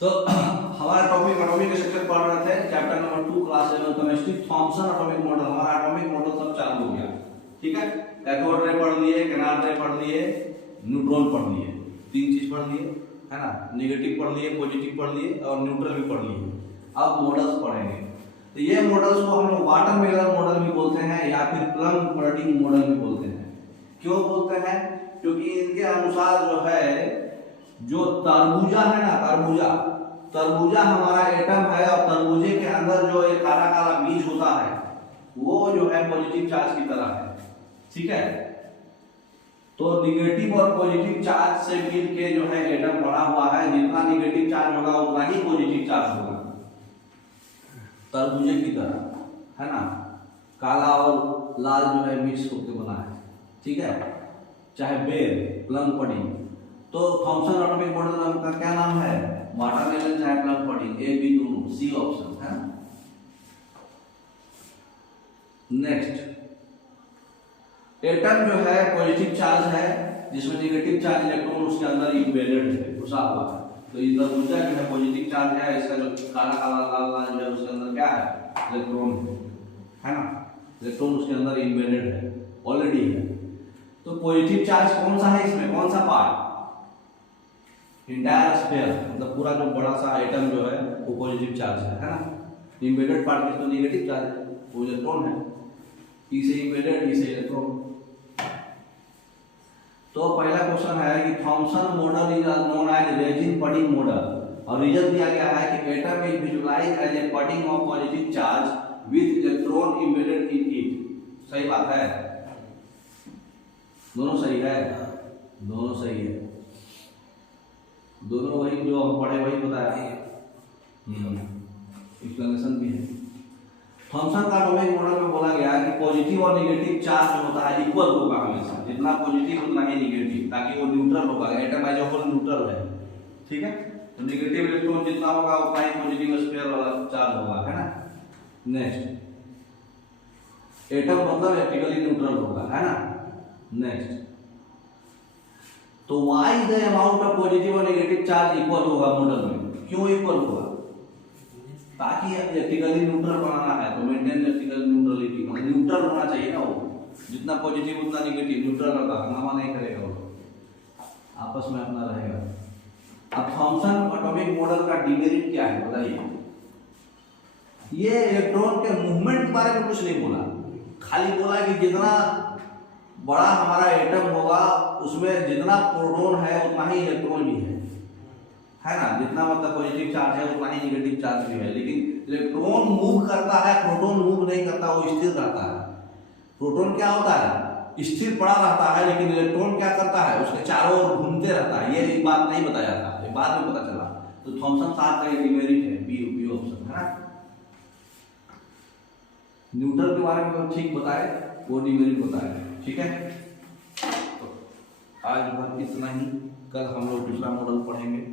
तो हमारा topic atomic structure पढ़ रहे थे, chapter number 2 class 11 chemistry, Thomson atomic model. हमारा एटॉमिक मॉडल सब चालू हो गया, ठीक है। कैथोड रे पढ़ लिए, कैनाड रे पढ़ लिए, न्यूट्रॉन पढ़ लिए, तीन चीज पढ़ लिए, है ना। नेगेटिव पढ़ लिए, पॉजिटिव पढ़ लिए और न्यूट्रल भी पढ़ लिए। अब मॉडल्स पढ़ेंगे। तो ये मॉडल्स को हम लोग वाटरमेलन मॉडल भी बोलते हैं या फिर प्लम पुडिंग मॉडल भी बोलते हैं। क्यों बोलते हैं? क्योंकि इनके अनुसार जो है, जो तरबूजा है ना, तरबूजा हमारा एटम है और तरबूजे के अंदर जो एक काला काला बीज होता है वो जो है पॉजिटिव चार्ज की तरह है, ठीक है। तो निगेटिव और पॉजिटिव चार्ज से मिल के जो है एटम बना हुआ है। जितना निगेटिव चार्ज होगा उतना ही पॉजिटिव चार्ज होगा, तरबूजे की तरह, है ना। काला और लाल जो है मिक्स होकर बना है, ठीक है। चाहे बेर, प्लम पुडिंग। तो थॉमसन एटॉमिक मॉडल का क्या नाम है? वाटरमेलन चाहे प्लम पुडिंग, ए बी दोनों, सी ऑप्शन है। नेक्स्ट, एटम जो है पॉजिटिव चार्ज है, जिसमें नेगेटिव चार्ज इलेक्ट्रॉन उसके अंदर इम्बेडेड है, घुसा हुआ है। तो ये तरबूजा जो है पॉजिटिव चार्ज है, इसका जो काला काला लाल लाल जो है उसके अंदर क्या है? इलेक्ट्रॉन है ना। इलेक्ट्रॉन उसके अंदर इम्बेडेड है, ऑलरेडी है। तो पॉजिटिव चार्ज कौन सा है इसमें? कौन सा पार्ट? इंटायर स्फीयर, मतलब पूरा जो बड़ा सा एटम जो है वो पॉजिटिव चार्ज है ना। इम्बेडेड पार्ट में तो नेगेटिव चार्ज है, वो इलेक्ट्रॉन है। ई से इम्बेडेड, ई से इलेक्ट्रॉन। तो पहला क्वेश्चन है कि Thomson model is known as raisin pudding model, और रीजन दिया गया है कि atom is visualized as a pudding of positive charge with electron embedded in it. सही बात है? दोनों सही है, दोनों सही है, दोनों वही जो हम पढ़े वही बताया है, एक्सप्लेनेशन भी है। थॉमसन का एटॉमिक मॉडल में बोला गया है कि पॉजिटिव और नेगेटिव चार्ज जो होता है इक्वल होगा हमेशा, जितना पॉजिटिव उतना ही नेगेटिव, ताकि वो न्यूट्रल होगा। Atom as a whole neutral है, ठीक है। तो नेगेटिव इलेक्ट्रॉन जितना होगा उतना ही पॉजिटिव स्फीयर वाला चार्ज होगा, है ना। नेक्स्ट, एटम मतलब इलेक्ट्रिकली न्यूट्रल होगा, है ना। नेक्स्ट, तो why the amount of positive और नेगेटिव चार्ज इक्वल होगा मॉडल में? क्यों इक्वल होगा? ताकि इलेक्ट्रिकली न्यूट्रल बनाना है, तो मेंटेन इलेक्ट्रिकल न्यूट्रलिटी, मतलब न्यूट्रल होना चाहिए ना वो। जितना पॉजिटिव उतना नेगेटिव, न्यूट्रल रहता, हंगामा नहीं करेगा वो, आपस में अपना रहेगा। अब थॉमसन एटॉमिक मॉडल का डिमेरिट क्या है बताइए? ये इलेक्ट्रॉन के मूवमेंट के बारे में कुछ नहीं बोला, खाली बोला कि जितना बड़ा हमारा एटम होगा उसमें जितना प्रोटॉन है उतना ही इलेक्ट्रॉन भी है ना। जितना मतलब पॉजिटिव चार्ज है उतना ही नेगेटिव चार्ज भी है। लेकिन इलेक्ट्रॉन मूव करता है, प्रोटॉन मूव नहीं करता, वो स्थिर रहता है। प्रोटॉन क्या होता है? स्थिर पड़ा रहता है, लेकिन इलेक्ट्रॉन क्या करता है? उसके चारों ओर घूमते रहता है। ये एक बात नहीं बताया था, ये बाद में पता चला। तो थॉमसन साहब का ये डिमेरिट है, बी ऑप्शन, है ना। न्यूट्रल के बारे में ठीक बताए, वो डिमेरिट बताए, ठीक है। तो आज भर इतना ही, कल हम लोग दूसरा मॉडल पढ़ेंगे।